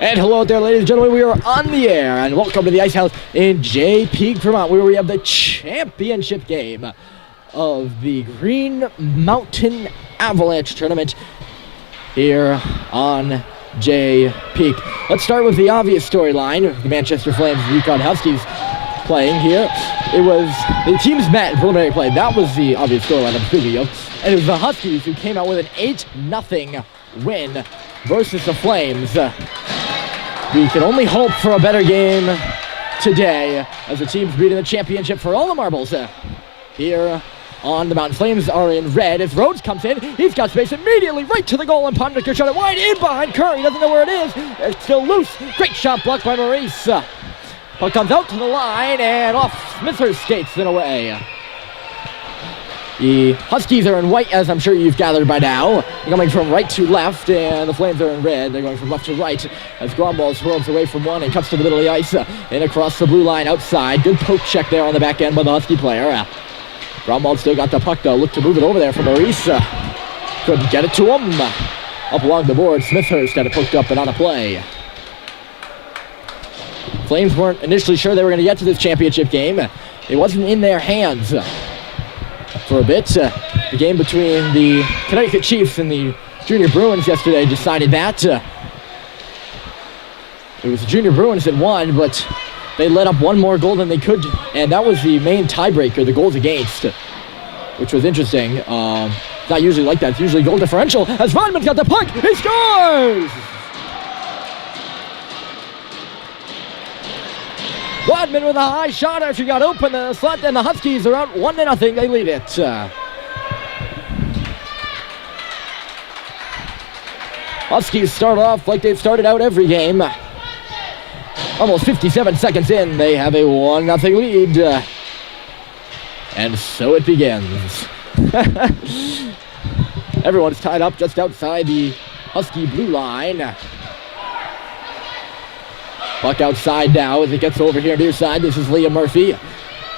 And hello out there, ladies and gentlemen. We are on the air, and welcome to the Ice House in Jay Peak, Vermont, where we have the championship game of the Green Mountain Avalanche tournament here on Jay Peak. Let's start with the obvious storyline. The Manchester Flames and UCONN Huskies playing here. It was the teams met in preliminary play. That was the obvious storyline I'm speaking of. And it was the Huskies who came out with an 8-0 win versus the Flames. We can only hope for a better game today as the team's beating the championship for all the marbles here on the mountain. Flames are in red as Rhodes comes in. He's got space immediately right to the goal, and Pondicker shot it wide in behind Curry. Doesn't know where it is. It's still loose. Great shot blocked by Maurice. Puck comes out to the line and off Smithers skates and away. The Huskies are in white, as I'm sure you've gathered by now. They're coming from right to left, and the Flames are in red. They're going from left to right as Gromwald swirls away from one and cuts to the middle of the ice and across the blue line outside. Good poke check there on the back end by the Husky player. Gromwald still got the puck, though. Looked to move it over there for Maurice. Couldn't get it to him. Up along the board, Smithhurst had it poked up and on a play. Flames weren't initially sure they were going to get to this championship game. It wasn't in their hands for a bit. The game between the Connecticut Chiefs and the Junior Bruins yesterday decided that. It was the Junior Bruins that won, but they let up one more goal than they could, and that was the main tiebreaker, the goals against, which was interesting. It's not usually like that. It's usually goal differential. As Rodman's got the puck, he scores! Rodman with a high shot after he got open in the slot, and the Huskies are out 1-0. They lead it. Huskies start off like they've started out every game. Almost 57 seconds in, they have a 1-0 lead. And so it begins. Everyone's tied up just outside the Husky blue line. Puck outside now as it gets over here near side. This is Liam Murphy.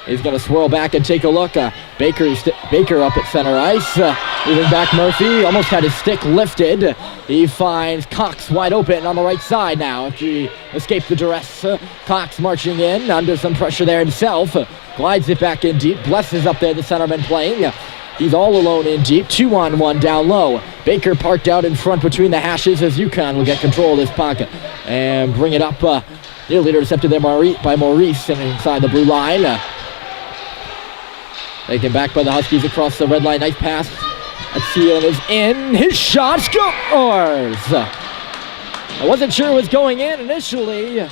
He's going to swirl back and take a look. Baker up at center ice. Moving back Murphy. Almost had his stick lifted. He finds Cox wide open on the right side now after he escaped the duress. Cox marching in under some pressure there himself. Glides it back in deep. Bless is up there, the centerman playing. He's all alone in deep. 2-on-1 down low. Baker parked out in front between the hashes as UConn will get control of this pocket and bring it up. Nearly intercepted there by Maurice and inside the blue line. Taken back by the Huskies across the red line. Nice pass. Atzian is in. His shot scores! I wasn't sure it was going in initially.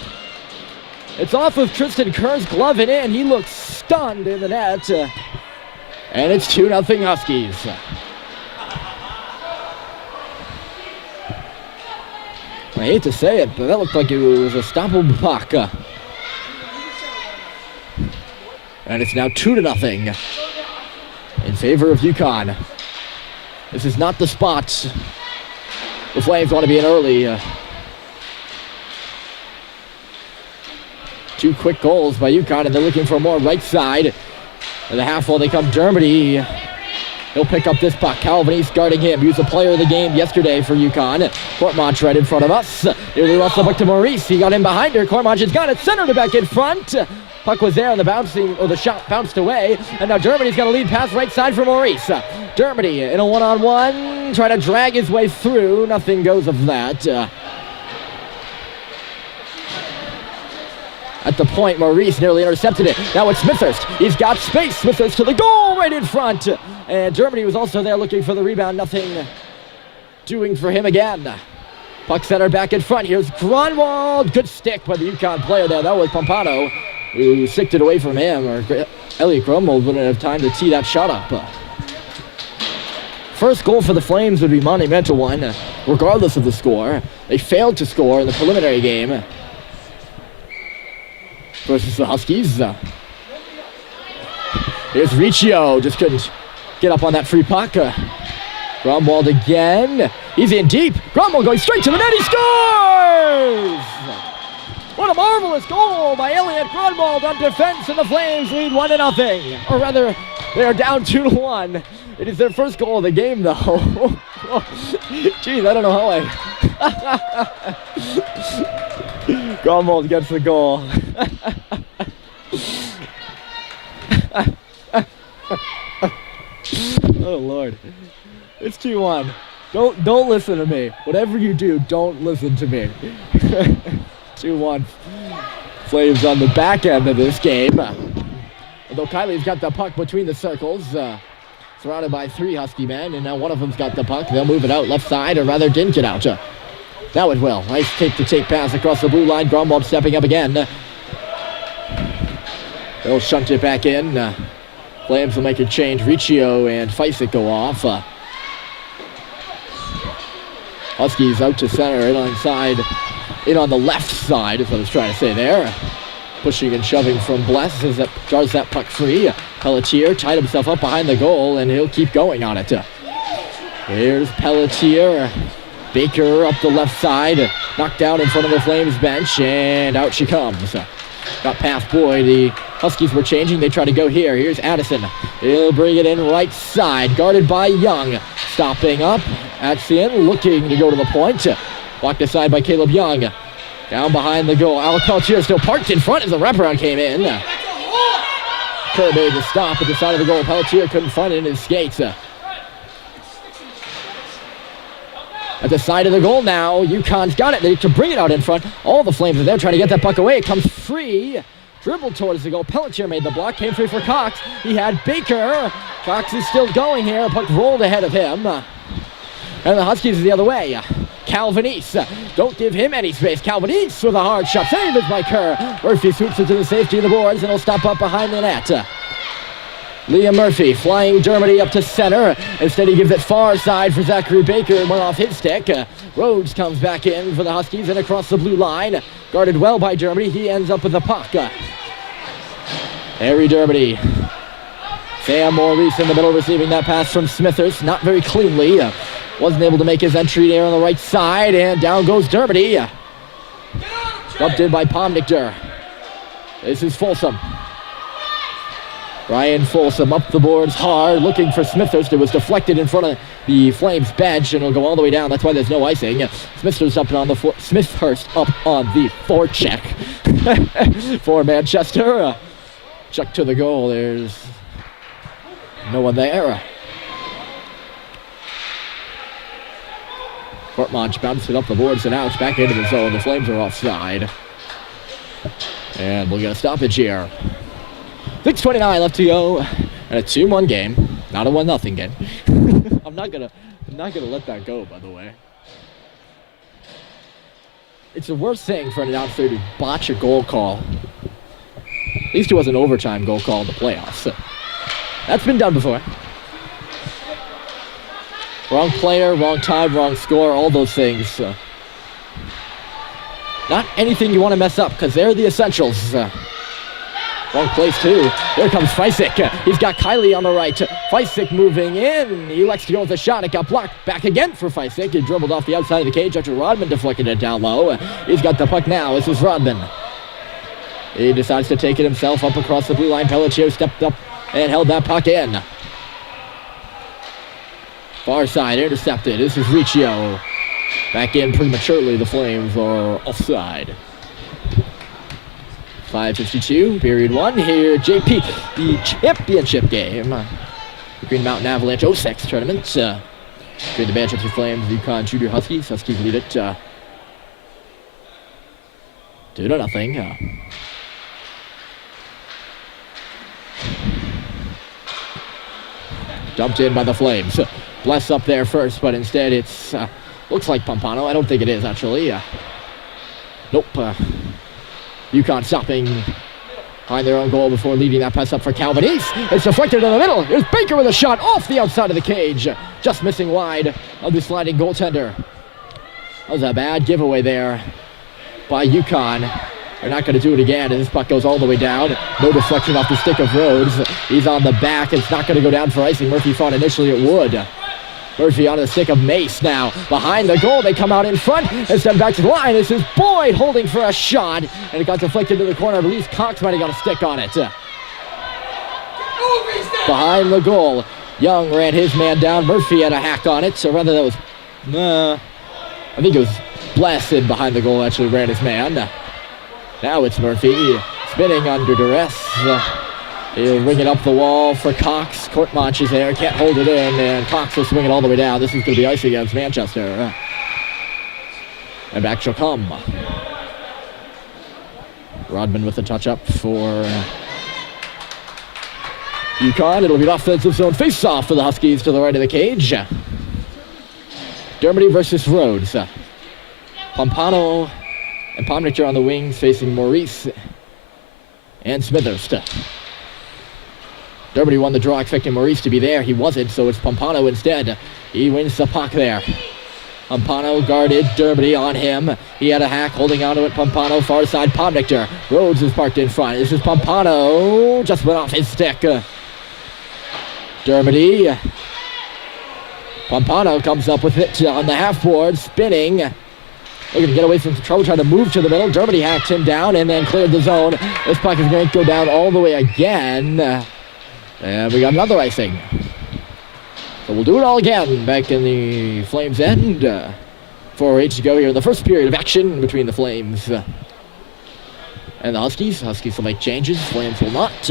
It's off of Tristan Kerr's glove and in. He looks stunned in the net. And it's 2-0 Huskies. I hate to say it, but that looked like it was a stoppable puck. And it's now 2-0 in favor of UConn. This is not the spot the Flames want to be in early. Two quick goals by UConn, and they're looking for more right side. In the half wall they come. Dermody. He'll pick up this puck. Calvin East guarding him. He was the player of the game yesterday for UConn. Courtmont right in front of us. Nearly lost the puck to Maurice. He got in behind her. Courtmont has got it centered it back in front. Puck was there and the shot bounced away. And now Dermody's got a lead pass right side for Maurice. Dermody in a one-on-one. Trying to drag his way through. Nothing goes of that. At the point, Maurice nearly intercepted it. Now it's Smithhurst. He's got space. Smithhurst to the goal right in front. And Dermody was also there looking for the rebound. Nothing doing for him again. Puck center back in front. Here's Gromwald. Good stick by the UConn player there. That was Pompano who sicked it away from him. Or Elliot Gromwald wouldn't have time to tee that shot up. First goal for the Flames would be a monumental one, regardless of the score. They failed to score in the preliminary game versus the Huskies. Here's Riccio, just couldn't get up on that free puck. Gromwald again. He's in deep. Gromwald going straight to the net. He scores! What a marvelous goal by Elliot Gromwald on defense, and the Flames lead 1-0. Or rather, they are down 2-1. It is their first goal of the game, though. Jeez, I don't know how I... Gromwald gets the goal. Oh, Lord. It's 2-1. Don't listen to me. Whatever you do, don't listen to me. 2-1. Flames on the back end of this game. Although Kylie's got the puck between the circles. Surrounded by 3 Husky men, and now one of them's got the puck. They'll move it out left side, or rather didn't get out. Now it will. Nice take-to-take pass across the blue line. Gromwald stepping up again. They'll shunt it back in. Flames will make a change. Riccio and Feisik go off. Huskies out to center, in on the left side is what I was trying to say there. Pushing and shoving from Bless as that draws that puck free. Pelletier tied himself up behind the goal, and he'll keep going on it. Here's Pelletier. Baker up the left side, knocked down in front of the Flames bench, and out she comes. Got past Boyd. The Huskies were changing. They try to go here. Here's Addison. He'll bring it in right side, guarded by Young. Stopping up. Atzian looking to go to the point. Blocked aside by Caleb Young. Down behind the goal. Alec Pelletier still parked in front as the wraparound came in. Kerr made the stop at the side of the goal. Pelletier couldn't find it in his skates. At the side of the goal now, UConn's got it. They need to bring it out in front. All the Flames are there trying to get that puck away. It comes free. Dribbled towards the goal. Pelletier made the block. Came free for Cox. He had Baker. Cox is still going here. Puck rolled ahead of him. And the Huskies is the other way. Calvin East. Don't give him any space. Calvin East with a hard shot. Save it by Kerr. Murphy swoops it to the safety of the boards, and he'll stop up behind the net. Liam Murphy flying Dermody up to center. Instead, he gives it far side for Zachary Baker. Went off his stick. Rhodes comes back in for the Huskies and across the blue line. Guarded well by Dermody. He ends up with the puck. Harry Dermody. Sam Maurice in the middle receiving that pass from Smithers. Not very cleanly. Wasn't able to make his entry there on the right side. And down goes Dermody. Dumped in by Pomnichter. This is Folsom. Ryan Folsom up the boards hard, looking for Smithers. It was deflected in front of the Flames bench, and it'll go all the way down. That's why there's no icing. Smithhurst up on the forecheck for Manchester. Chuck to the goal. There's no one there. Portmanch bounced it up the boards and out, back into the zone. The Flames are offside. And we'll get a stoppage here. 6:29 left to go, and a 2-1 game, not a 1-0 game. I'm not gonna let that go, by the way. It's the worst thing for an announcer to botch a goal call. At least it was an overtime goal call in the playoffs. That's been done before. Wrong player, wrong time, wrong score, all those things. Not anything you want to mess up, because they're the essentials. Wrong place, too. Here comes Feisik. He's got Kylie on the right. Feisik moving in. He likes to go with a shot. It got blocked. Back again for Feisik. He dribbled off the outside of the cage after Rodman deflected it down low. He's got the puck now. This is Rodman. He decides to take it himself up across the blue line. Pelletier stepped up and held that puck in. Far side, intercepted. This is Riccio. Back in prematurely. The Flames are offside. 5:52, period 1. Here, JP, the championship game. The Green Mountain Avalanche 06 tournament. Between the Manchester Flames, UConn Junior Huskies. Huskies lead it 2-0. Dumped in by the Flames. Bless up there first, but instead it's looks like Pompano. I don't think it is, actually. Nope. UConn stopping behind their own goal before leading that pass up for Calvin East. It's deflected in the middle. Here's Baker with a shot off the outside of the cage. Just missing wide of the sliding goaltender. That was a bad giveaway there by UConn. They're not going to do it again as this puck goes all the way down. No deflection off the stick of Rhodes. He's on the back. It's not going to go down for icing. Murphy thought initially it would. Murphy on the stick of Mace now. Behind the goal, they come out in front and step back to the line. This is Boyd holding for a shot, and it got deflected to the corner. I believe Cox might have got a stick on it. Behind the goal, Young ran his man down. Murphy had a hack on it, so rather that was, I think it was Blasted behind the goal, actually ran his man. Now it's Murphy spinning under duress. He'll ring it up the wall for Cox. Courtmanch is there, can't hold it in, and Cox will swing it all the way down. This is going to be ice against Manchester. And back she'll come. Rodman with the touch-up for UConn. It'll be an offensive zone face-off for the Huskies to the right of the cage. Dermody versus Rhodes. Pompano and Pomnichter on the wings facing Maurice and Smithers. Dermody won the draw expecting Maurice to be there. He wasn't, so it's Pompano instead. He wins the puck there. Pompano guarded, Dermody on him. He had a hack holding onto it. Pompano far side, Pomnichter. Rhodes is parked in front. This is Pompano. Just went off his stick. Dermody. Pompano comes up with it on the half board, spinning. Looking to get away from trouble, trying to move to the middle. Dermody hacked him down and then cleared the zone. This puck is going to go down all the way again. And we got another icing. So we'll do it all again back in the Flames' end. 4:08 to go here in the first period of action between the Flames and the Huskies. Huskies will make changes. Flames will not.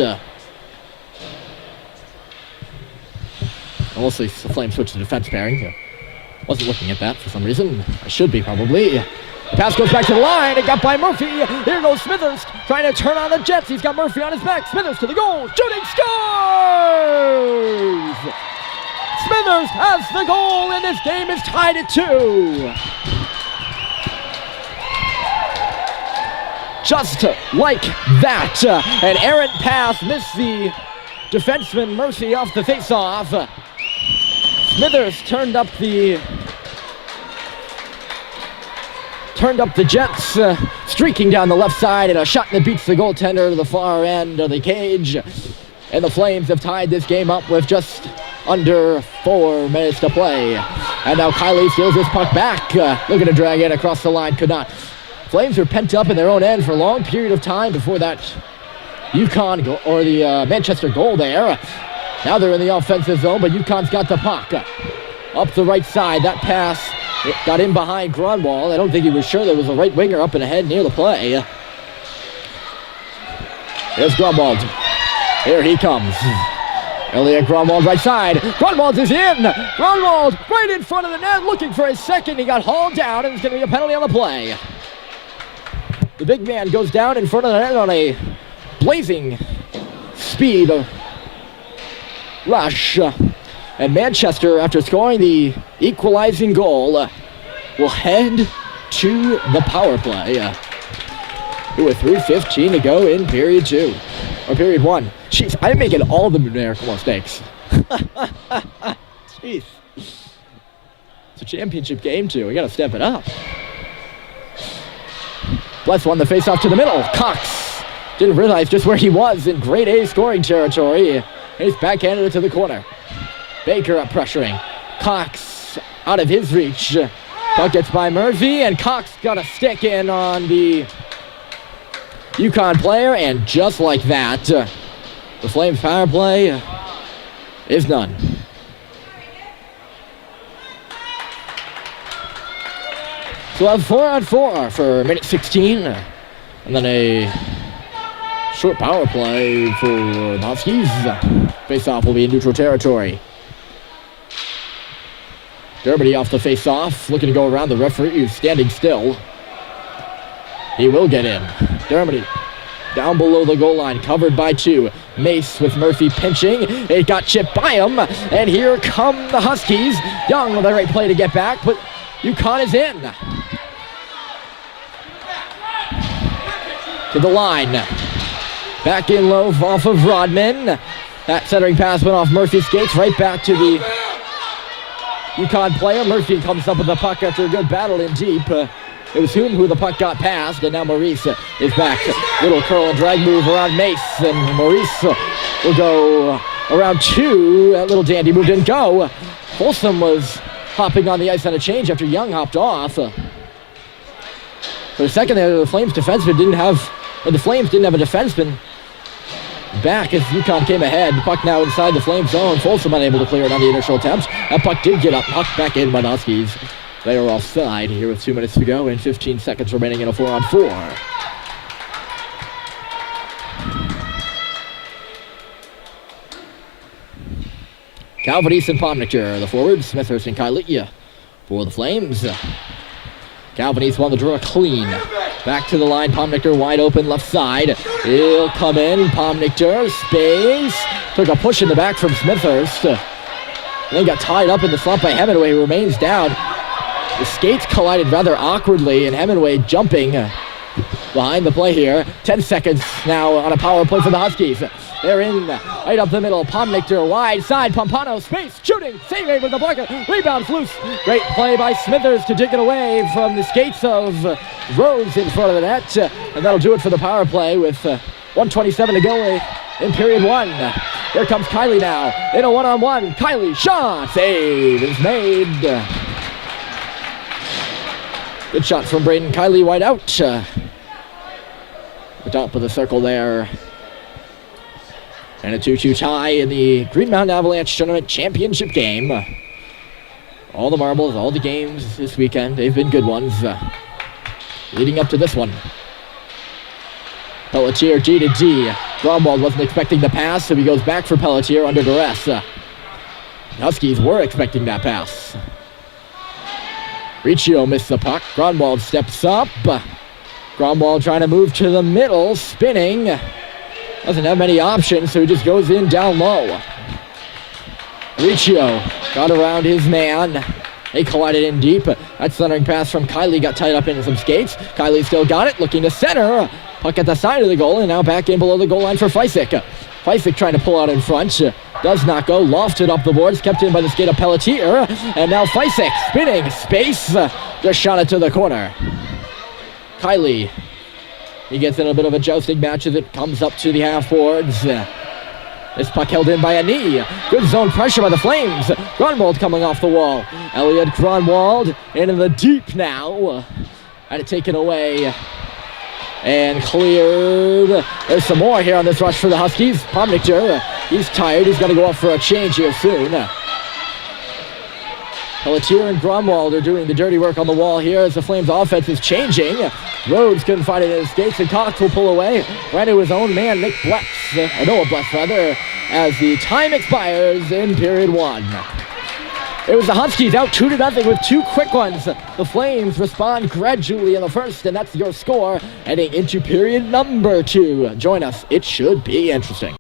Unless the Flames switch to defense pairing. Wasn't looking at that for some reason. I should be probably. The pass goes back to the line. It got by Murphy. Here goes Smithers trying to turn on the Jets. He's got Murphy on his back. Smithers to the goal. Shooting, scores! Smithers has the goal, and this game is tied at 2. Just like that. An errant pass missed the defenseman Murphy off the face-off. Smithers turned up the Jets, streaking down the left side, and a shot that beats the goaltender to the far end of the cage. And the Flames have tied this game up with just under 4 minutes to play. And now Kiley steals this puck back, looking to drag it across the line, could not. Flames were pent up in their own end for a long period of time before that UConn goal, or the Manchester goal there. Now they're in the offensive zone, but UConn's got the puck. Up the right side, that pass it got in behind Grunwald. I don't think he was sure there was a right winger up and ahead near the play. Here's Grunwald. Here he comes. Elliot Grunwald right side. Grunwald is in. Grunwald right in front of the net looking for his second. He got hauled down, and there's going to be a penalty on the play. The big man goes down in front of the net on a blazing speed rush. And Manchester, after scoring the equalizing goal, will head to the power play. With 3:15 to go in period 2. Or period 1. Jeez, I'm making all the numerical mistakes. Jeez. It's a championship game, too. We got to step it up. Bless won the face-off to the middle. Cox didn't realize just where he was in grade A scoring territory. He's backhanded it to the corner. Baker up pressuring. Cox out of his reach. Puck gets by Murphy, and Cox got a stick in on the UConn player, and just like that, the Flames power play is done. So we'll have 4-on-4 for minute 16, and then a short power play for the Huskies. Face-off will be in neutral territory. Dermody off the face-off, looking to go around the referee who's standing still. He will get in. Dermody down below the goal line, covered by 2. Mace with Murphy pinching. It got chipped by him, and here come the Huskies. Young with a great play to get back, but UConn is in. To the line. Back in low off of Rodman. That centering pass went off Murphy's skates, right back to the UConn player. Murphy comes up with the puck after a good battle in deep. It was who the puck got past, and now Maurice is back. Little curl and drag move around Mace, and Maurice will go around 2. That little dandy move didn't go. Folsom was hopping on the ice on a change after Young hopped off. For a second there, the Flames didn't have a defenseman back as UCONN came ahead. The puck now inside the Flame zone. Folsom unable to clear it on the initial attempts. That puck did get up, knocked back in by the Huskies. They are offside here with 2 minutes to go and 15 seconds remaining in a 4-on-4. Calvin East and Pomnicher, the forwards. Smithhurst and Kylie for the Flames. Calvin East won the draw clean. Back to the line, Pomnicher wide open left side. He'll come in, Pomnicher, space. Took a push in the back from Smithhurst. Then got tied up in the slump by Hemingway, who remains down. The skates collided rather awkwardly, and Hemingway jumping behind the play here. 10 seconds now on a power play for the Huskies. They're in right up the middle. Pomnichter wide side. Pompano space shooting. Saving with the blocker. Rebounds loose. Great play by Smithers to dig it away from the skates of Rhodes in front of the net. And that'll do it for the power play with 1:27 to go in period one. Here comes Kylie now. In a one-on-one. Kylie shot. Save is made. Good shot from Braden Kylie wide out. The top of the circle there. And a 2-2 tie in the Green Mountain Avalanche Tournament Championship game. All the marbles, all the games this weekend, they've been good ones. Leading up to this one. Pelletier G to D. Gromwald wasn't expecting the pass, so he goes back for Pelletier under duress. The Huskies were expecting that pass. Riccio missed the puck. Gromwald steps up. Gromwald trying to move to the middle, spinning. Doesn't have many options, so he just goes in down low. Riccio got around his man. They collided in deep. That centering pass from Kylie got tied up into some skates. Kylie still got it, looking to center. Puck at the side of the goal, and now back in below the goal line for Feisik. Feisik trying to pull out in front. Does not go. Lofted up the boards, kept in by the skate of Pelletier. And now Feisik spinning space. Just shot it to the corner. Kylie. He gets in a bit of a jousting match as it comes up to the half boards. This puck held in by a knee. Good zone pressure by the Flames. Grunwald coming off the wall. Elliot Grunwald into the deep now. Had it taken away and cleared. There's some more here on this rush for the Huskies. Pomnichter, he's tired. He's going to go up for a change here soon. Pelletier and Gromwald are doing the dirty work on the wall here as the Flames offense is changing. Rhodes couldn't find it in his skates, and Cox will pull away. Right to his own man, Nick Blex, Noah Blex rather, as the time expires in period one. It was the Huskies out 2-0 with two quick ones. The Flames respond gradually in the first, and that's your score heading into period number two. Join us. It should be interesting.